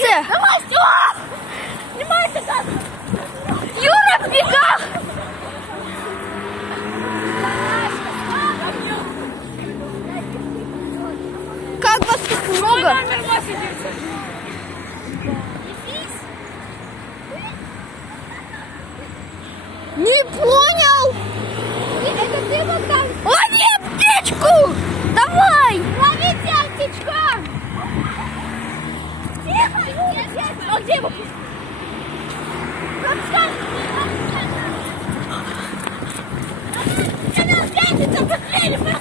це? Давай, все! Снимайте как! Юра в бігах! Как вас тут много? Не понял! Это ты вот там! Лови птичку! Давай! Ловите птичка! Тихо, Юля! А где его? Она пятится, быстрее!